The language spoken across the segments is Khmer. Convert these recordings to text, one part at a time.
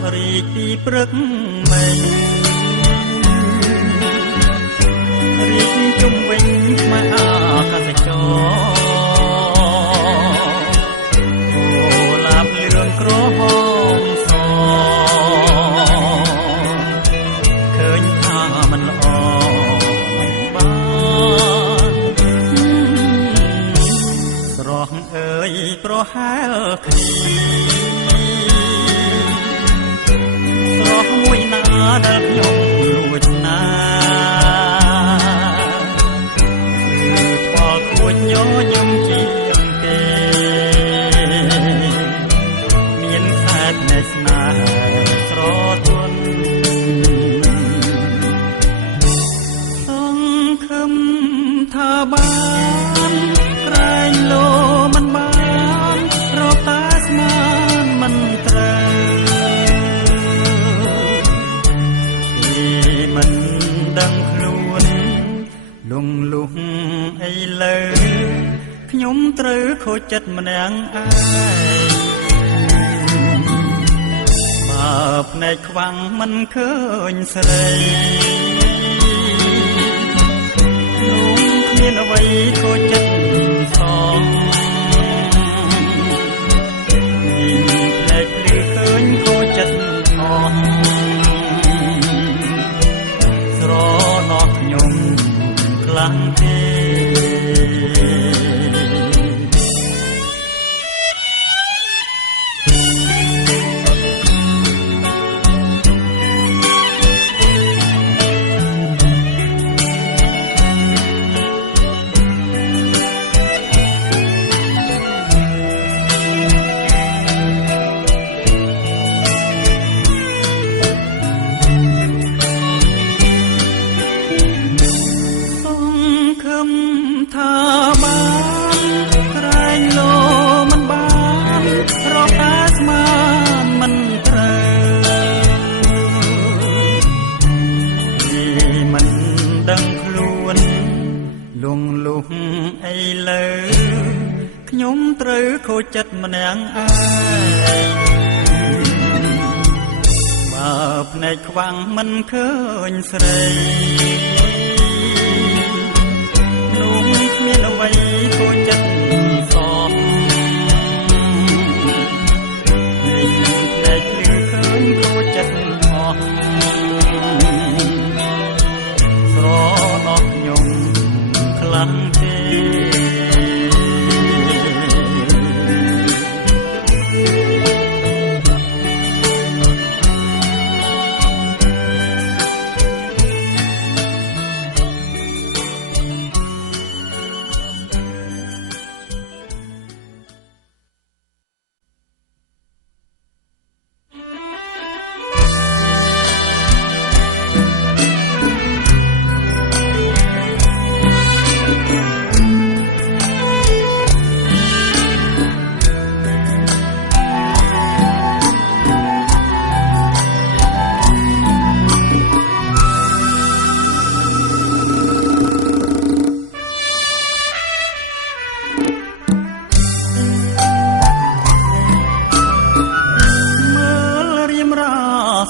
បរីកពីព្រឹកមិញរីកជុំវិញខ្មៅអាកាសចរអូឡាបលឿងក្រហមសឃើញថាមិនល្អបានស្រស់អើយប្រហែលគ្នាមួយណាដែលខ្ញុំលួចណាគឺថ្វាល់ខួចញញឹមជាងគេមានខែភ្នែកស្នេហ៍ស្រទន់សង្ឃឹមថាបានក្រែងលោមិនបានរកតែស្មានមិនត្រូវមិនដឹងខ្លួនលងលុះអីលើខ្ញុំត្រូវខូចចិត្តម្នាក់ឯងបើភ្នែកខ្វាំងមិនឃើញស្រីខ្ញុំគ្មានអ្វីខូចចិត្តសងភ្នែកភ្លឺឃើញខូចចិត្តអស់ស្រណោះខ្ញុំខ្លាំងទេលងលុះអីលើខ្ញុំត្រូវខូចចិត្តម្នាក់ឯងបើភ្នែកខ្វាំងមិនឃើញស្រីនោះគ្មានអ្វីខូចចិត្តសោះនេះភ្នែកភ្លឺឃើញខូចចិត្តអស់ស្រណោះខ្ញុំខ្លាំងទេ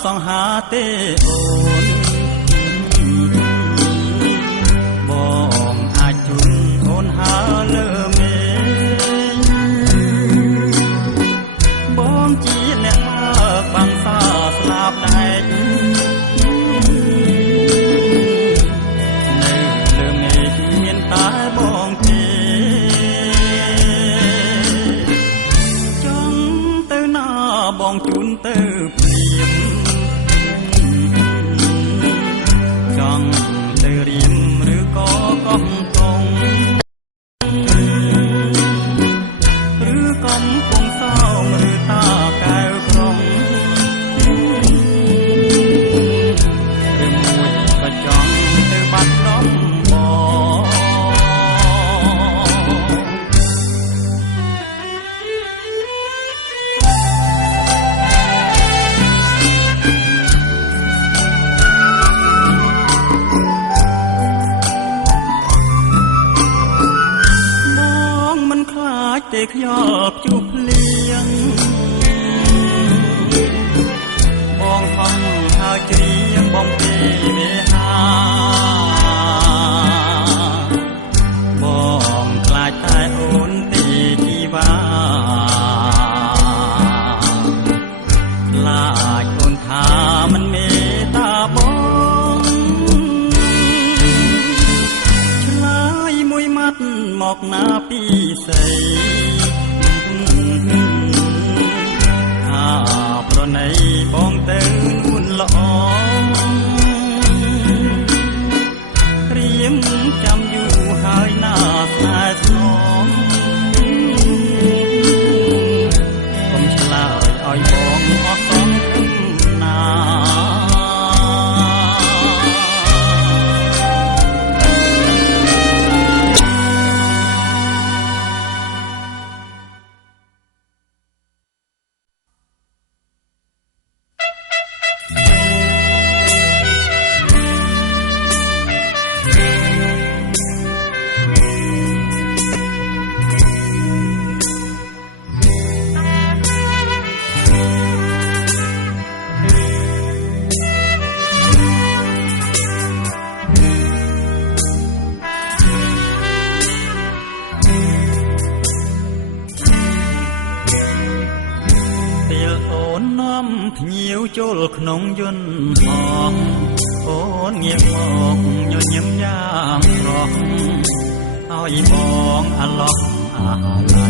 សង្ហាទេអូនបងអាចជូនអូនហើលើមេបងជាអ្នកមើលបាំងសាស្លាប់ដែកនៅលើមេមានតែបងទេចង់ទៅណាបងជូនទៅព្រាមចង់ទៅរៀនឬក៏កោះកងឬកំពុងសោមឬតាកែវក្រុងឬមួយក៏ចង់ទៅបាត់ដំបងទេខ្យល់ព្យុះភ្លៀង ច្រៀងបំពេវេហាបងខ្លាចតែអូនទេជីវ៉ាខ្លាចអូនថាមិនមេត្តាបងឆ្លើយមួយម៉ាត់មកណាពីស្រីប្រណីបងទៅនួនល្អព្រៀមចាំយូរហើយណាស្នេហ៍ស្នងកុំឆ្លើយឲ្យបងអស់សង្ឃឹមណាភ្ញៀវចូលក្នុងយន្តហោះអូនងាកមកញញឹមយ៉ាងស្រស់ឲ្យបងអាឡោះអាឡៃ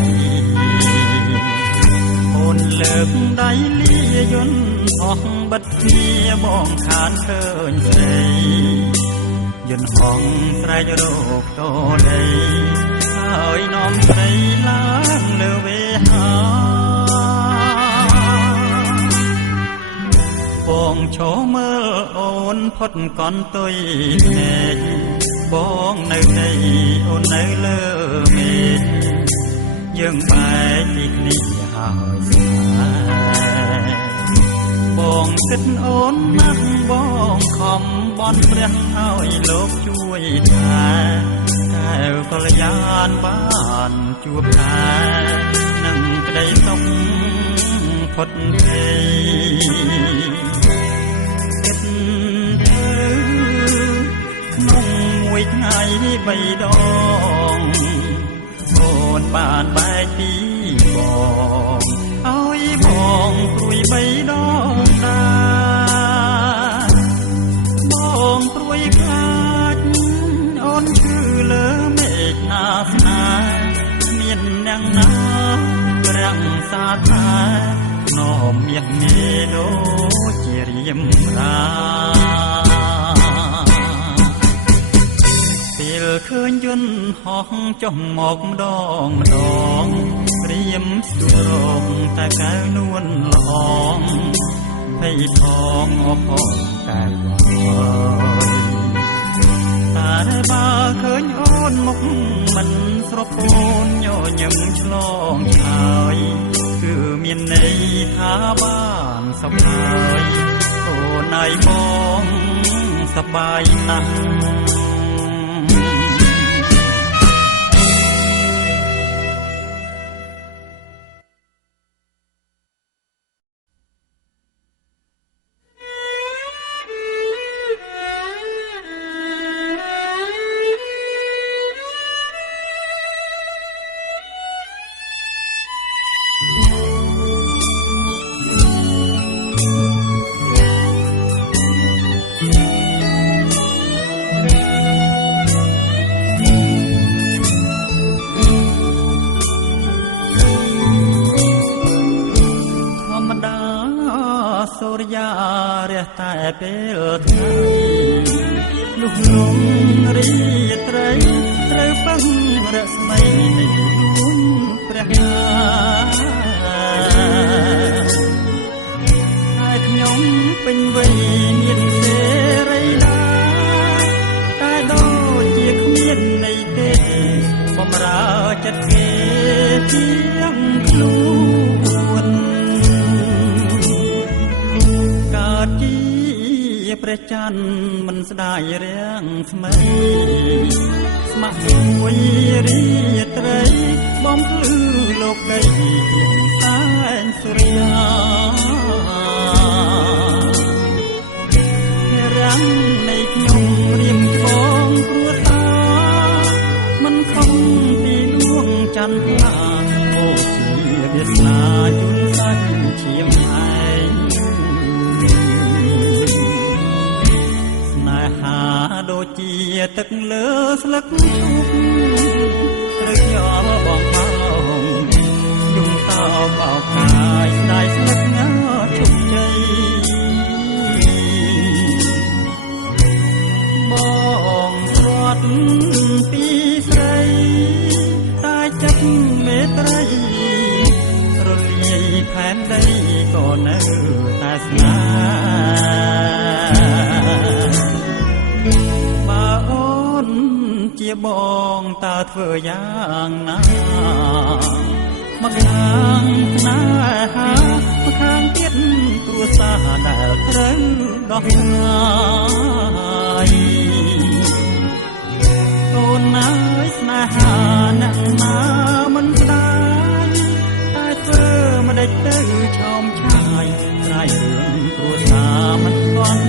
អូនលើកដៃលាយន្តហោះបិទទ្វារបងខានឃើញស្រីយន្តហោះស្រែករោគតដីហើយនាំស្រីឡើងលើវេហាបងឈរមើលអូនផុតកន្ទុយភ្នែកបងនៅដីអូននៅលើមេឃយើងបែកពីគ្នាហើយស្នេហ៍បងគិតអូនណាស់បងខំបន់ព្រះឲ្យលោកជួយថែតែកល្យានបានជួបតែនឹងក្តីសុខផុតភ័យក្នុងមួយថ្ងៃបីដងអូនបានបែកពីបងឲ្យបងព្រួយបីដងដែរបងព្រួយខ្លាចអូនឈឺលើមេឃណាស្នេហ៍មានយ៉ាងណារាំងសាតែនោមមាសមេដូចជារៀមរាពេលឃើញយន្តហោះចុះមកម្ដងព្រៀមស្ទួរងតែកែវនួនល្អភ័យផងអបផងកែវតែបើឃើញអូនមុខមិនស្រពូនញញឹមឆ្លងឆ្លើយគឺមានន័យថាបានសុខហើយអូនឯងបងសប្បាយណាស់តែពេលថ្ងៃលុះលងរីត្រីត្រូវពឹងរស្មីនៃដួងព្រះនាហើយខ្ញុំពេញវ័យមានសេរីដែរតែដូចជាគ្មានន័យទេបំរើចិត្តគេជាងខ្លួនកើតជាព្រះច័ន្ទមិនស្ដាយរាំងថ្មីស្ម័គ្រមួយរីត្រីបំភ្លឺលោកីសែនសុរិយា កាន់ថ្លាអូជាវាសនាជូនសាច់ឈាមឯងស្នេហាដូចជាទឹកលើស្លឹកឈូកត្រូវយកបងបងយំតោបោកកាយស្ដាយស្លឹកងើជុំជ័យបងស្រាត់ពីស្រីតែចិត្តមេត្រីរលាយផែនដីក៏នៅតែស្នេហ៍បើអូនជាបងតើធ្វើយ៉ាងណាមកខាងស្នេហាមកខាងទៀតគ្រួសារដែលត្រូវដោះស្រាយអូនអើយស្នេហាអ្នកណាមិនស្ដាយតែធ្វើមិនដេចទៅឆោមឆាយត្រៃរឿងគ្រួសារមិនទាន់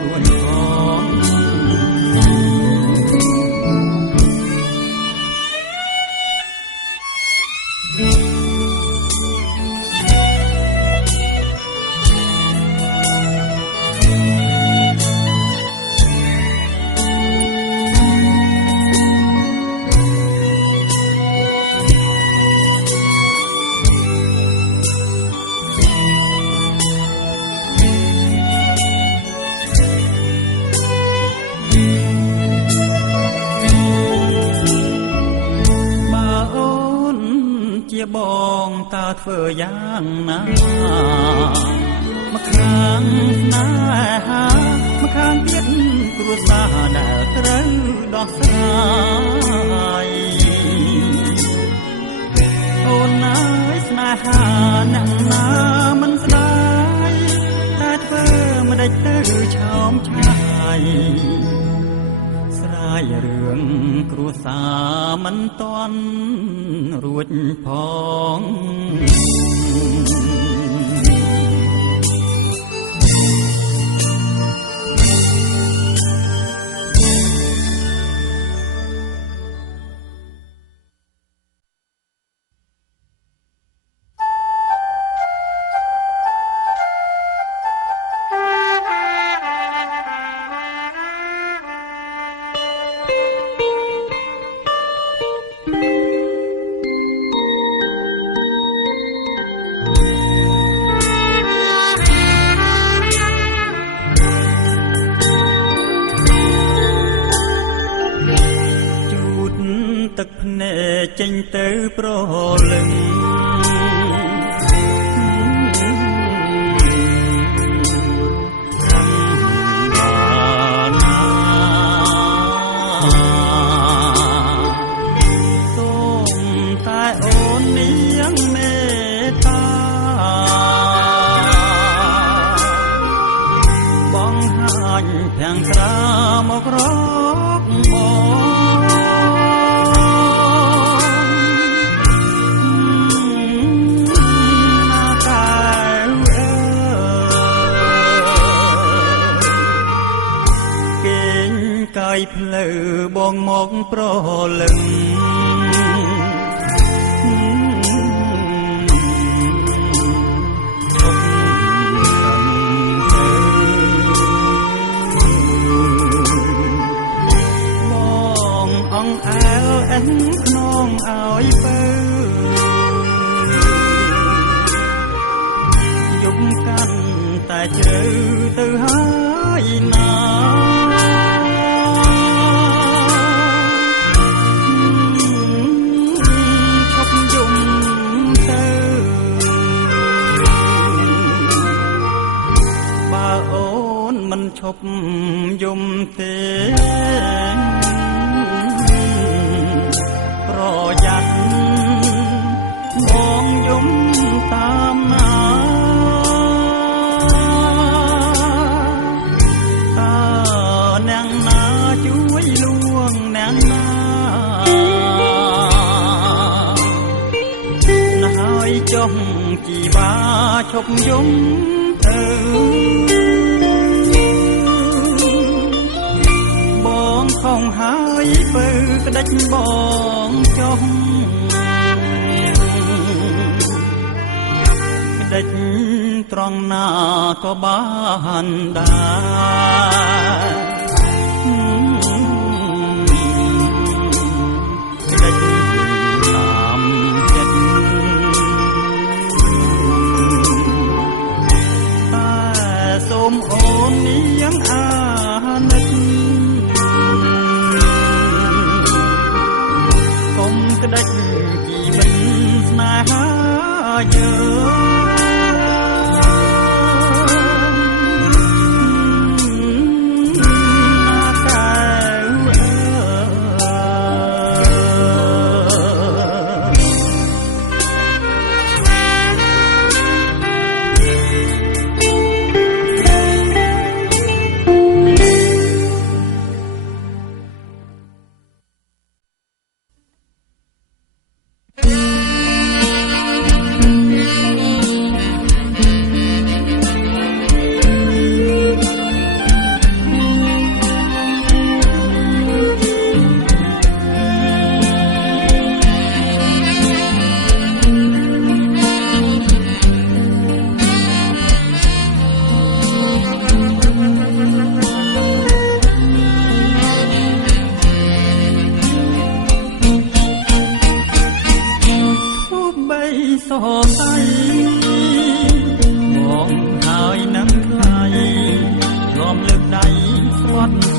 រួចផងបងតើធ្វើយ៉ាងណាមកខាងស្នេហាមកខាងទៀតគ្រួសារដែលត្រូវដោះស្រាយអូនអើយស្នេហាអ្នកណាមិនស្ដាយតែធ្វើមិនដេចទៅឆោមឆាយស្រាយរឿងគ្រួសារមិនទាន់រួចផងទឹកភ្នែកចេញទៅប្រលឹងសូមតែអូននាងមេត្តាបងហាញភាំងត្រាមករកបងផ្លូវបងមកប្រលឹងបងអង្អែលអិនខ្នងឲ្យពើយប់កាន់តែជ្រៅទៅហើយណាឈប់យំទេប្រយ័ត្នបងយំតាមណាតើអ្នកណាជួយលួងអ្នកណាណាហើយចុះជីវាឈប់យំទៅខំហើយបើក្តិចបងចុះ ដេចត្រង់ណាក៏បានដែរស្ដេចតាមចិត្តតែសូមអូននាងអាណិតកុំក្ដិចជីវិតស្នេហាយើង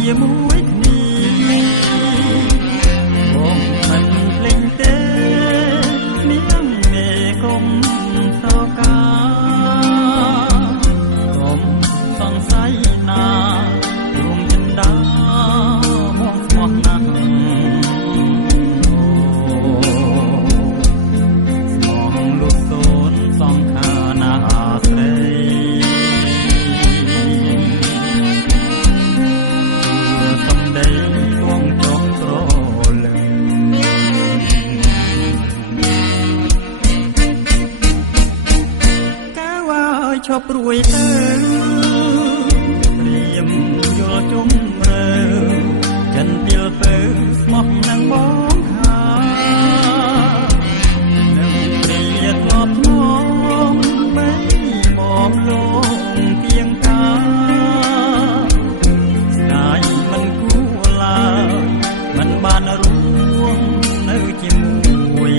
ជាមួយគ្នាបងមិនភ្លេចទេនាងមេកុំសោកាកុំសង្ស័យណារួមចិន្តាមកស្មោះណាស់ស្មោះលុបសូនសង្ខាណាស្រីឈប់រួយទៅព្រាមយល់ជុំរើចិនពីលពើស្មោះនឹងបងហានឹងព្រាធ្លាប់ធ្នមបីបងលោកទៀងកាស្ដាយមិនគួរឡើយមិនបានរួមនៅជាមួយ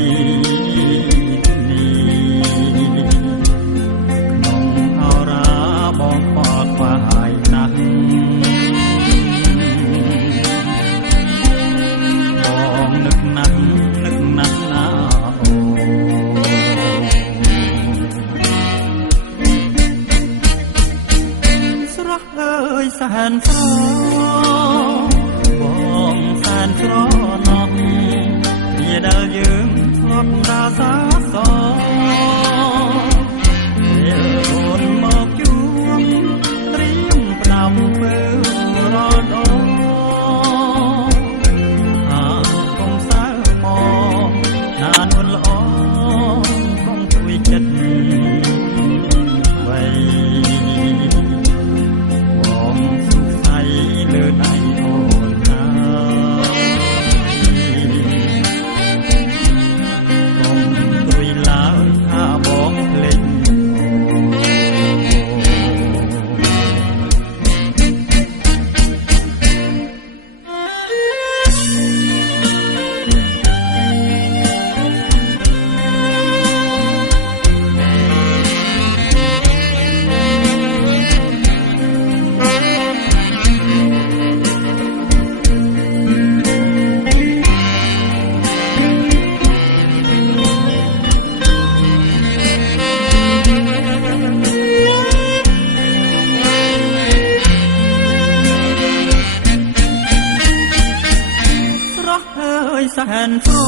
បងបោកបាយណាស់បងនឹកណាស់ណាអូស្រស់អើយសែនស្របងសែនស្រណោះវាដែលយើងធ្លាប់រាសាសអូនមកជួបត្រៀមផ្ដាំពើរត់អូកុំសើមកណានួនល្អកុំព្រួយចិត្តវៃបងសុខស័យលើដៃអូនហើយកុំព្រួយឡើយថាបងភ្លេចសែនស្រ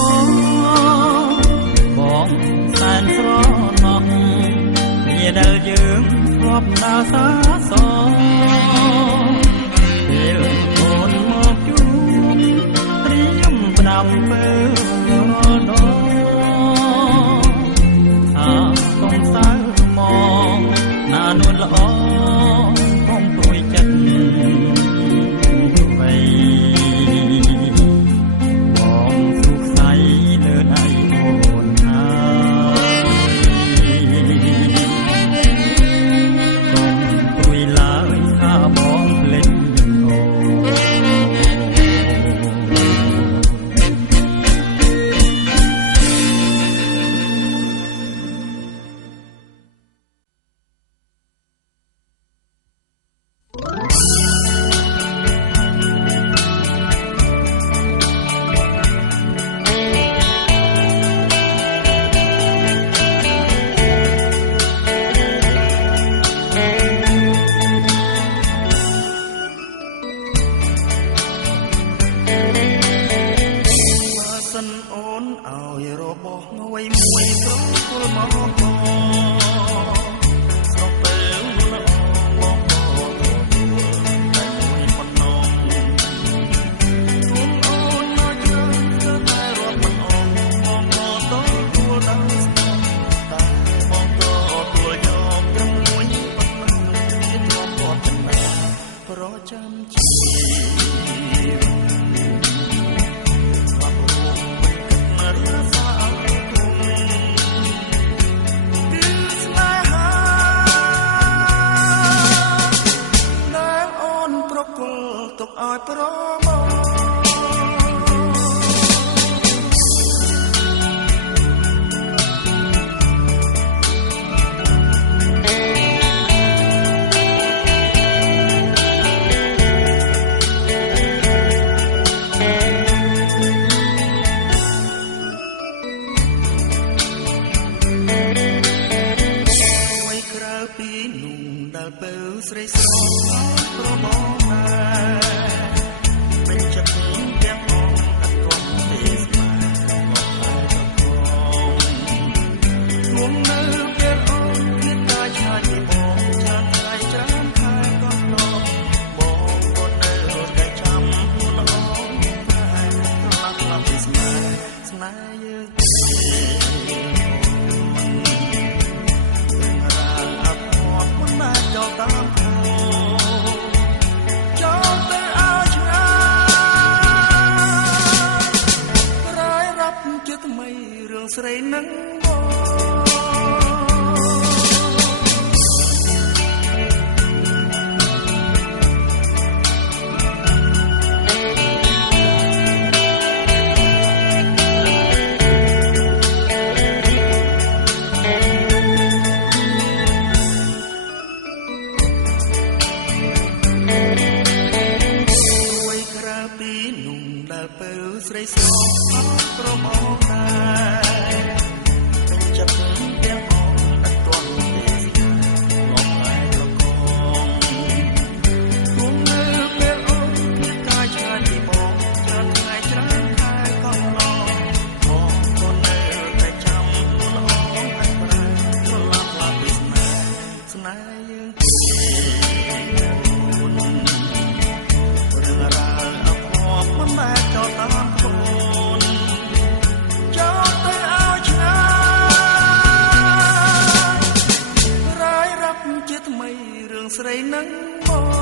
បងសែនស្រណោះវាដែលយើងធ្លាប់ដើរសាសពេលអូនមកជួបត្រៀមផ្ដាំពើរដកុំសើមកណានួនល្អកុំព្រួយចិត្តវៃលើដៃអូនហើយ ដោយប្រមោស្រីស្រស់ប្រមោពេញចិត្តទាំងអងអត់ទាន់ទេស្មាមកហើយក៏គង់នៅពេលអងគិតតែឆ្ងាយពីបងចាំថ្ងៃច្រើនខែក៏ឡងបងក៏នៅតែចាំខ្លួនអងតែឡាក់ឡាក់ពីស្នេហ៍យើងតាមចូលទៅឲ្យឆ្ងាយរាយរាប់ជាថ្មីរឿងស្រីនឹងស្រីស្រស់ប្រមោដែរពេញចិត្តទាំងអងអត់ទាន់ទេស្គាល់មកហើយក៏គង់នៅពេលអងមានកាយឆ្ងាយពីបងច្រើនថ្ងៃច្រើនខែក៏ឡងបងក៏នៅតែចាំខ្លួនអងអត់ប្រែស្រឡាប់ឡាពីស្នេហ៍យើងរឿងរ៉ាវអភ័ព្វមិនដែលចោលតាមខ្លួនចូលទៅឲ្យឆ្ងាយរាយរាប់ជាថ្មីរឿងស្រីនឹងមក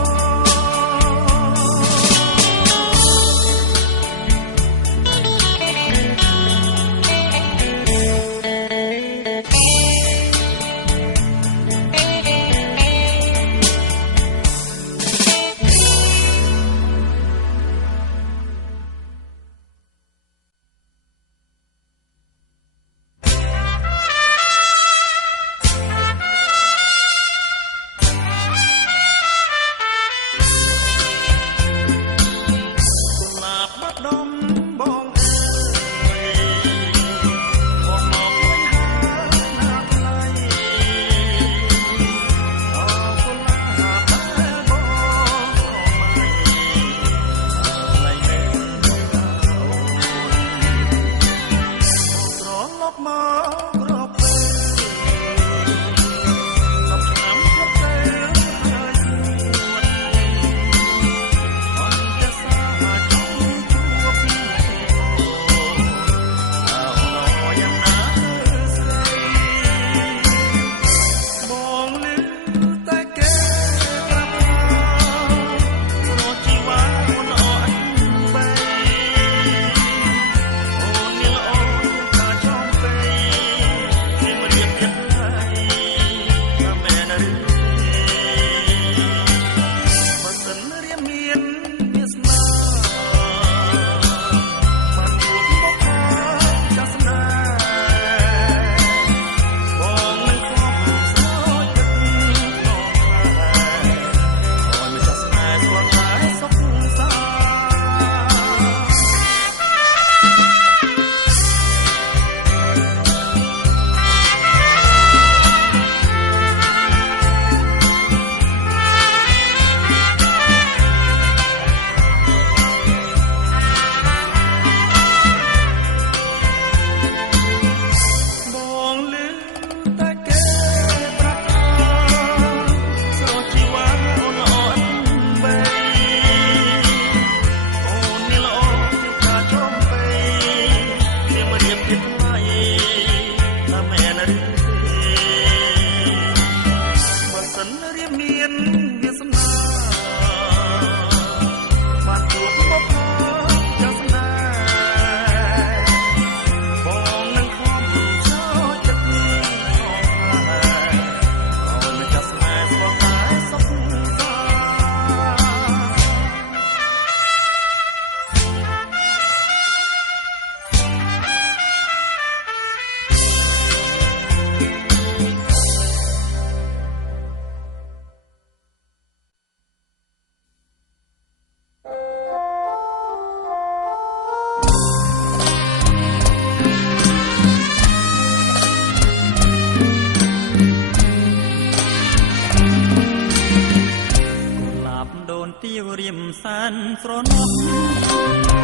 សែនស្រណោះ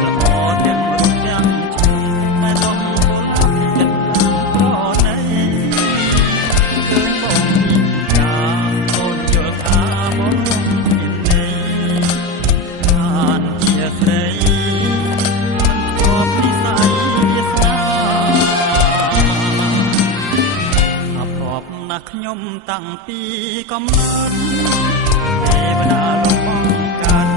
ល្អទាំងរូបទាំងឈ្មោះតែដងពលចិត្តប្រណីឃើញបងចាអូនយល់ថាបងមានន័យបានជាស្រីមិនធ្លាប់និស័យវាសនាអាប់រាប់ណាស់ខ្ញុំតាំងពីកំណើតទេវតាលោកបងកាត់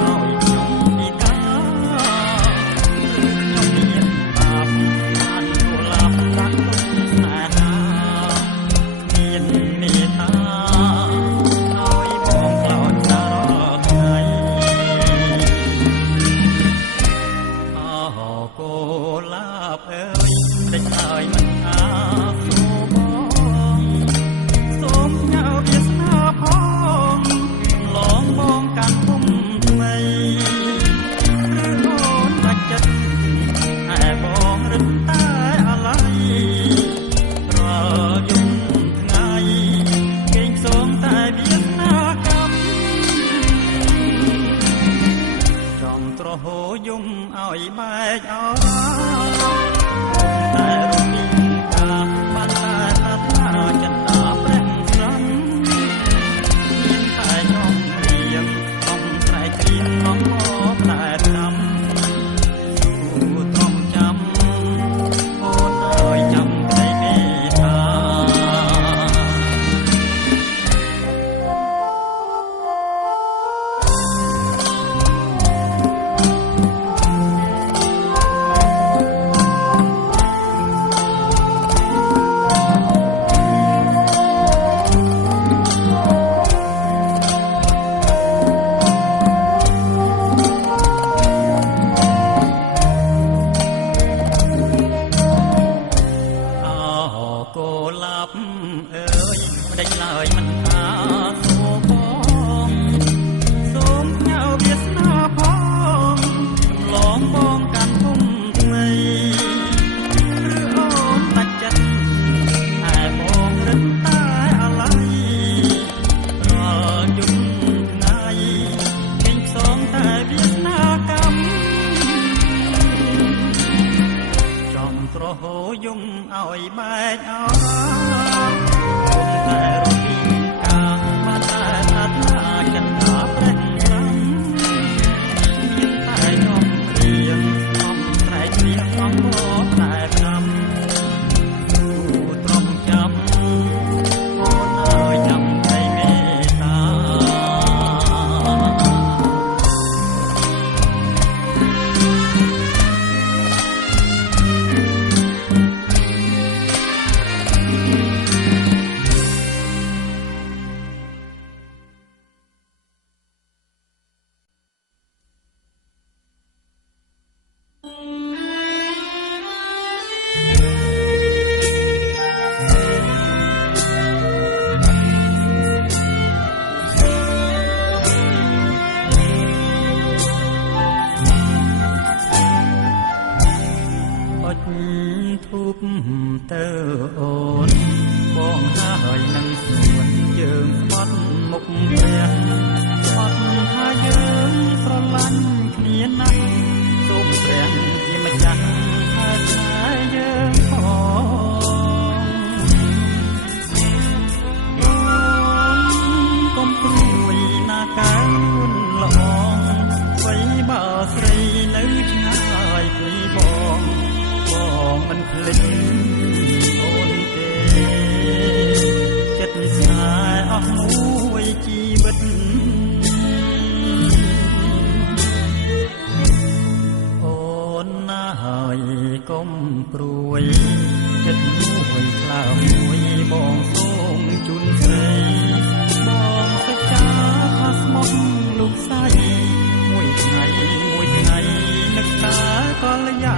ឲ្យខ្ញុំពីកាខ្ញុំមានបាបបានទូលាប់ប្រាក់ទុកស្នេហាគ្មានមេត្តាឲ្យបងខ្លោចសារថ្ងៃអោកូលាបអើយដេញហើយមិនអាសូបងសូមញ៉ៅវាសនាផងឡងបងកាន់ពុំថ្មីឬអូនបាច់ចិត្តតែបងរឹតតែអាឡ័យរាល់យប់ថ្ងៃគេងសូមតែវាសនាកម្មចំត្រហោយំឲ្យបែកអរ៉ាតែរំពីកាបានតែតាថាចិនតាព្រះស្រំមានតែខ្ញុំរៀងកំត្រែកគ្រៀងកំមកតែចាំទូត្រង់ចាំអូនអើយចាំក្ដីមេត្តា ទៅអូនបងហើយនឹងសួនយើងស្បត់មុខព្រះស្បត់ថាយើងស្រឡាញ់គ្នាណាស់សូមព្រះជាម្ចាស់ហើយស្នេហ៍យើងផងអូនកុំព្រួយណាកើនល្អអ្វីបើស្រីនៅឆ្ងាយពីបងមិនភ្លេចអូនទេចិត្តស្នេហ៍អស់មួយជីវិតអូនណាហើយកុំព្រួយចិត្តមួយក្លើមួយបងសូមជូនស្រីបងសច្ចាថាស្មោះលោកស្រីមួយថ្ងៃនឹកតាកលយា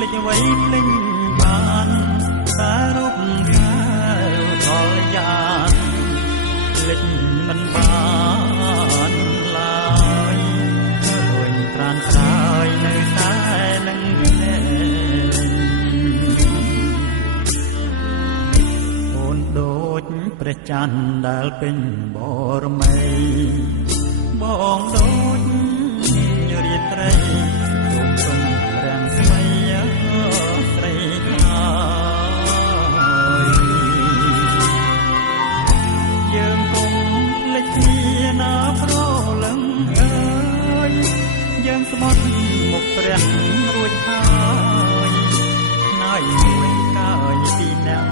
ភ្លេចអ្វីភ្លេចបានតែរូបកាយដល់យ៉ាងភ្លេចមិនបានឡើយឃើញត្រានស្រ័យនៅតែនឹងភ្នែក ព្រះច័ន្ទដែលពេញបរមីបងដូចរាត្រីទូកសុំរាំងស្មៃស្រីខ្លាយយើងកុំភ្លេចគ្នាណាប្រលឹងអើយយើងស្មត់មុខព្រះរួចហើយណៃមួយកាយពីណាំ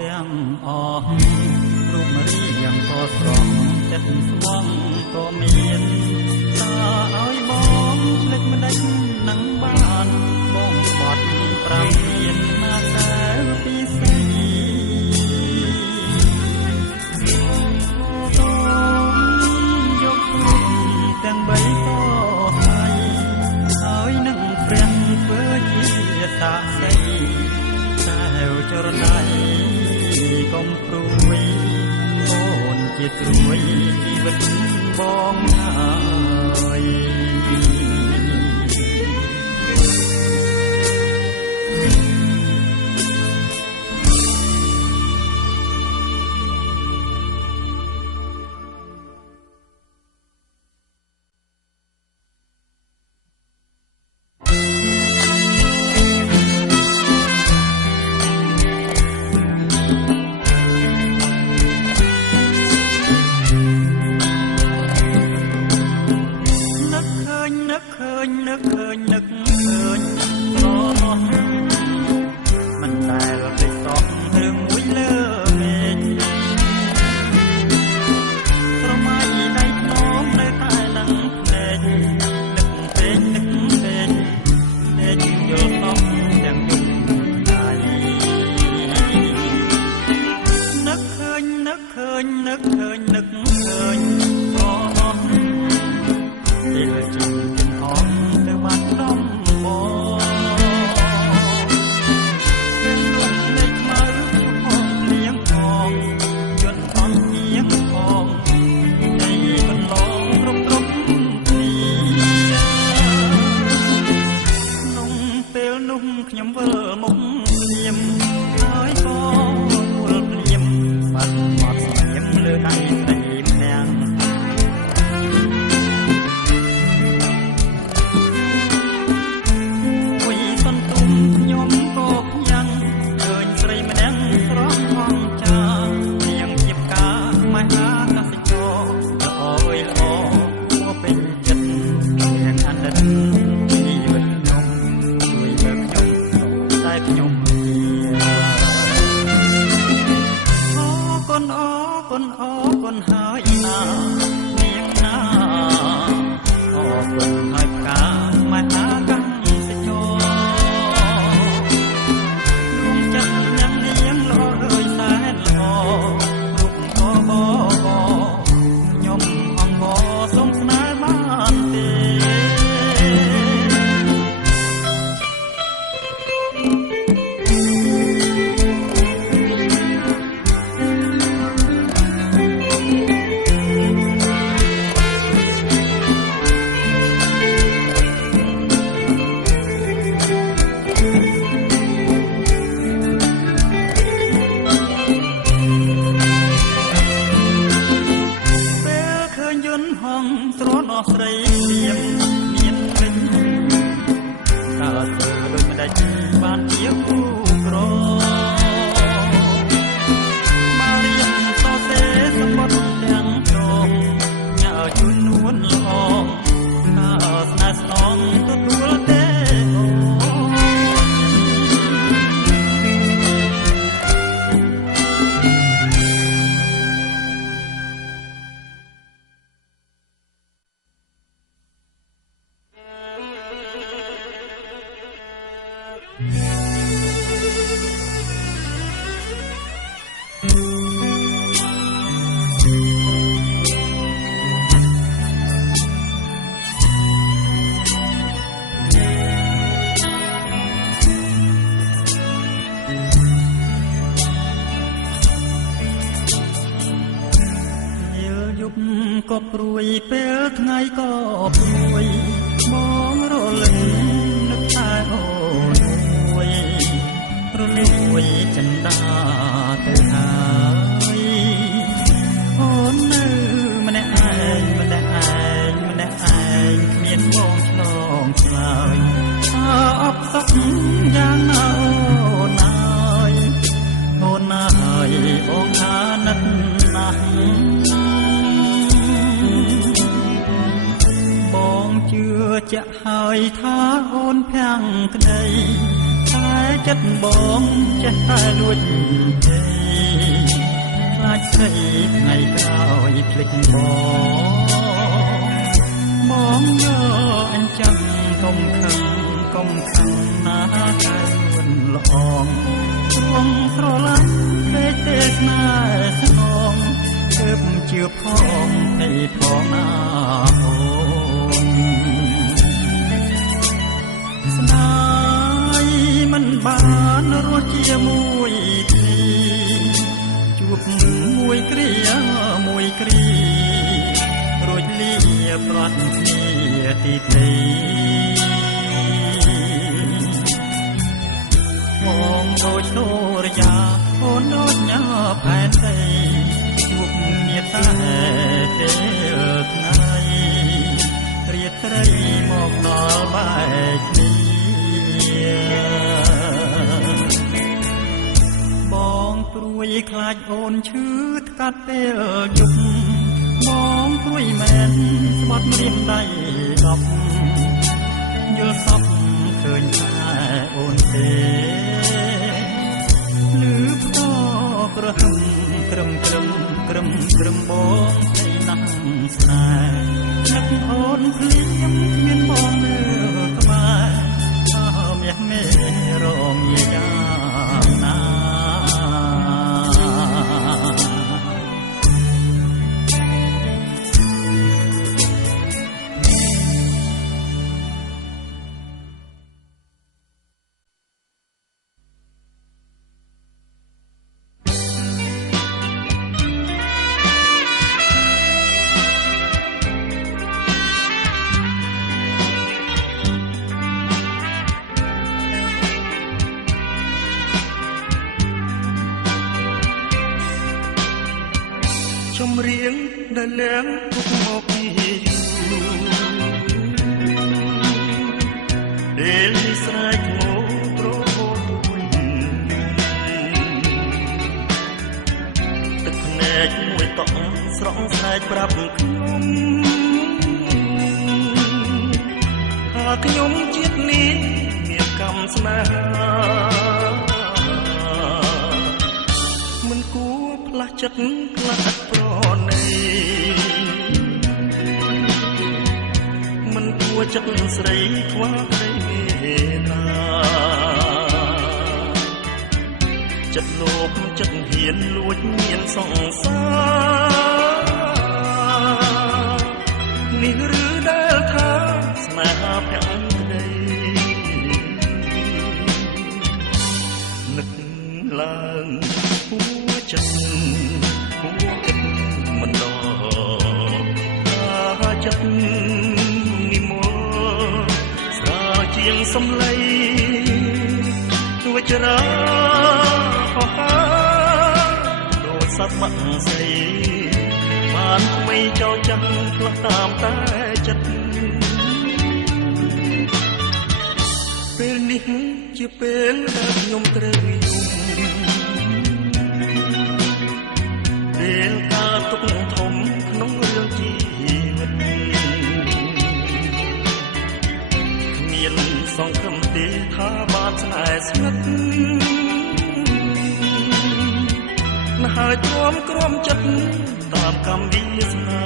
ទាំងអស់រូបរាងក៏ស្រស់ចិត្តស្វងក៏មានតើឲ្យបងភ្លេចមិនដេចនឹងបានបងបាត់ប្រាំមានណាតែពីស្រីសូមយករូបទាំងបីក៏ឲ្យនឹងព្រះធ្វើជាសាក្សីតែចរណៃកុំព្រួយអូនជាត្រួយជីវិតបងហើយនឹកឃើញមិនដែលទៅសោះរឿងមួយលើមេឃស្រមៃដៃខ្នងនៅតែនឹងភ្នែកនឹកពេកយល់សោះទាំងយប់ដៃនឹកឃើញពេលជីវិតអស់ទៅបាត់ដំបងពេលនោះលេចមើលខ្ញុំលៀងផងយន់អស់ញៀងផងនៃបន្លងគ្រប់គ្នាក្នុងពេលនោះខ្ញុំវិលមុខភ្លាមហើយក៏វល់ភ្លាមបាត់មកស្ងៀមលើដៃស្រីម្នាក់ខ្ញុំក៏ផ្ញើឃើញស្រីម្នាក់ស្រស់ថងចានាងជាផ្កាមហាកសិចរល្អអើយល្អមកពេញចិត្តនាងអណ្ឌិតជីវិតខ្ញុំជួយមើលខ្ញុំតែខ្ញុំអរគុណហើយណានាងណាអរគុណហើយផ្កាមហាកសិចរខ្ញុំអង្គសូមស្នេហ៍បានទេស្រន់អស់ស្រីលៀមមានពេញតើធ្វើដូចម្ដេចបានជាគូក្រមករៀនសរសេរសម្បត្តិទាំងត្រង់ញ៉ាជូននួនល្អតើស្នេហ៍ស្នងទទួលទេអូ ក៏ព្រួយពេលថ្ងៃក៏ព្រួយបងរលឹកនឹកតែអូនមួយរលួយចិន្តាទៅហើយអូននៅម្នាក់ឯងម្នាក់ឯងម្នាក់ឯងគ្មានបងឆ្លងឆ្លើយអបសក់យ៉ាងណាអូនហើយអូនហើយបងអាណិតណាស់បងជឿជាក់ហើយថាអូនភាំងក្តីតែចិត្តបងចេះតែលួចទេខ្លាចស្អីថ្ងៃក្រោយភ្លេចបងយកអញ្ចឹងកុំខឹងណាតែលួនល្អងទ្រង់ស្រឡាញ់ពេកទេស្នេហ៍ស្នងទើបជឿផងភ័យផងណាអូនស្នេហ៍មិនបានរស់ជាមួយគ្នាជួបមួយគ្រារួចលាប្រត់គ្នាទីទីបងដូចសូរយ៉ាអូនដូចញ៉ាផែនដីជួបគ្នាតែពេលថ្ងៃរាត្រីមកដល់បែកគ្នាបងព្រួយខ្លាចអូនឈឺថ្កាត់ពេលយប់បងព្រួយមែនស្បត់រៀមដៃដប់យល់សពឃើញតែអូនទេលឺផ្ដោក្រហមក្រឹមបងស្រីណាស់ស្នេហ៍នឹកអូនភ្លៀងមានបងនៅក្បែរមាសមេរងយ៉ាងណាចម្រៀងដែលលៀងទុកមកពីពេលស្រែកងោប្រហូតវិញទឹកភ្នែកមួយតក់ស្រក់ស្រែកប្រាប់ខ្ញុំថាខ្ញុំជាតិនេះមានកម្មស្នេហាមិនគួរផ្លាស់ចិត្តផ្លាស់ប្រណីមិនគួរចិត្តស្រីខ្វះក្តីមេត្តាចិត្តលោភចិត្តហ៊ានលួចមានសង្សារនេះឬដែលថាស្នេហាភាំងក្តីនឹកឡើងពួចិត្តមិនដល់ចិត្តនិមលស្រាលជាងសំឡីវច្រាហោហាដូចសត្វបាក់ស្រីបានថ្មីចោលចាំផ្លាស់តាមតែចិត្តពេលនេះជាពេលដែលខ្ញុំត្រូវយំពេលការទុកធំក្នុងរឿងជីវិតគ្មានសង្ឃឹមទេថាបានស្នេហ៍ស្និទ្ធណាស់ហើយទ្រាំក្រំចិត្តតាមកម្មវាសនា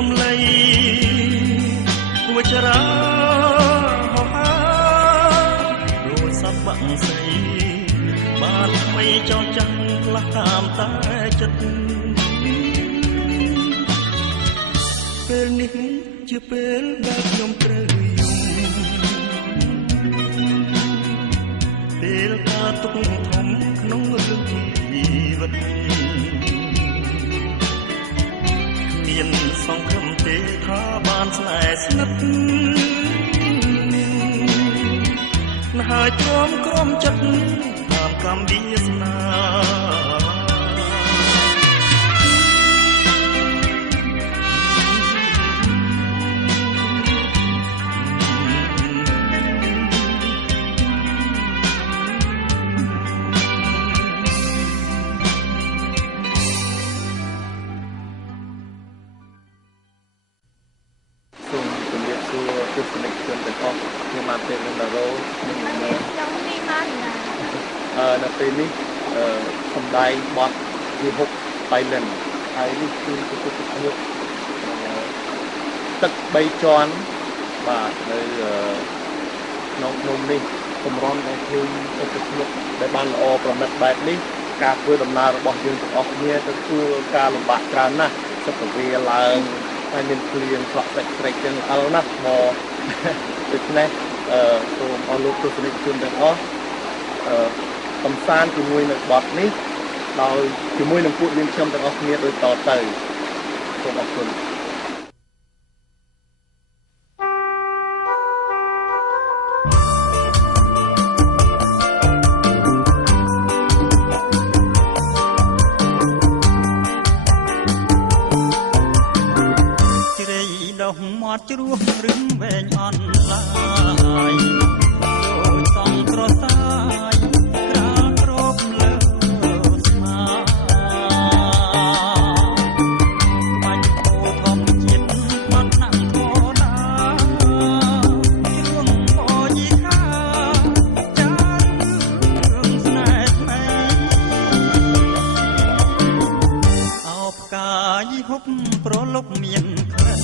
សំឡេងវចរាហោហាដូចសត្វបាក់ស្រីបានថ្មីចោលចាំងផ្លាស់តាមតែចិត្តពេលនេះជាពេលដែលខ្ញុំត្រូវយំពេលការទុកធំក្នុងរឿងជីវិតមានសង្ឃឹមទេថាបានស្នេហ៍ស្និទ្ធណាស់ហើយទ្រាំក្រំចិត្តតាមកម្មវាសនាទស្សនិកជនទាំងអស់ខ្ញុំបានទៅនឹងដារ៉ូខ្ញុំខ្ញុំនេះបាននៅពេលនេះសម្ដែងបទវិហុកបៃលិនហើយនេះគឺជាទឹក3ជាន់បាទនៅក្នុងភ្នំនេះសម្រន់ឲ្យឃើញទឹកដែលបានល្អប្រណិតបែបនេះការធ្វើដំណើររបស់យើងទាំងអស់គ្នាទទួលការលំបាកច្រើនណាស់សិតទៅវាឡើងហើយមានភ្លៀងឆ្លក់ស្រែកចឹងអល់ណាស់មកដូច្នេះសូមអរលោកទស្សនិកជនទាំងអស់កំសាន្តជាមួយនៅបទនេះដោយជាមួយនឹងពួកយើងខ្ញុំទាំងអស់គ្នាដូចតទៅសូមអរគុណមាត់ជ្រោះរឹងវែងអន់ឡាយដូចសងត្រសាយក្រាលគ្របលើស្មាបាញ់ពោធម្មជាតិបាត់ណាំធដាជ្រួងពោយីខាចារឿងស្នេហ៍ថ្មីអោផ្កាយហុកប្រលប់មានក្លិន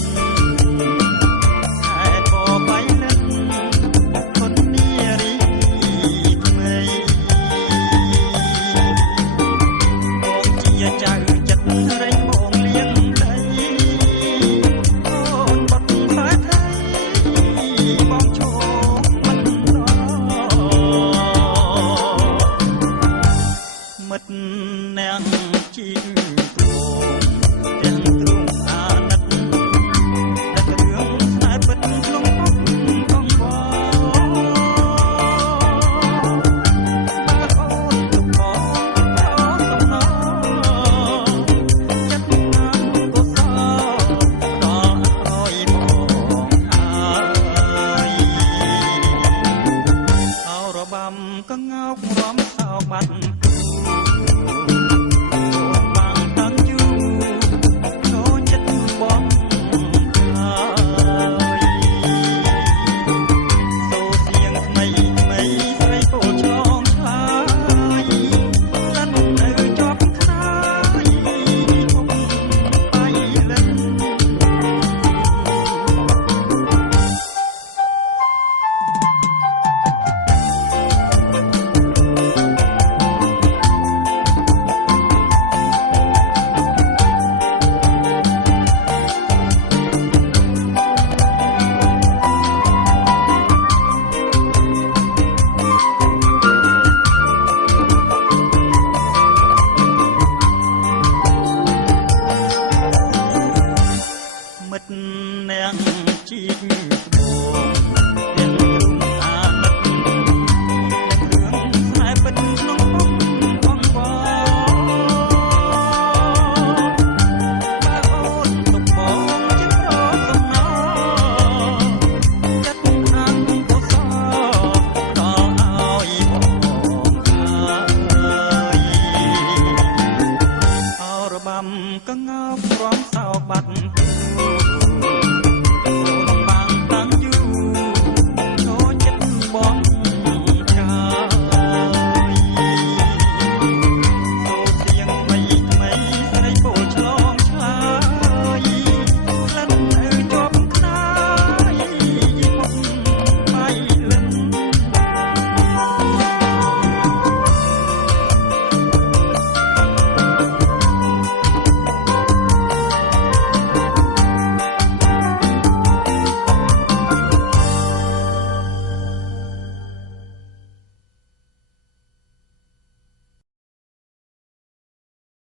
មិត្តនាង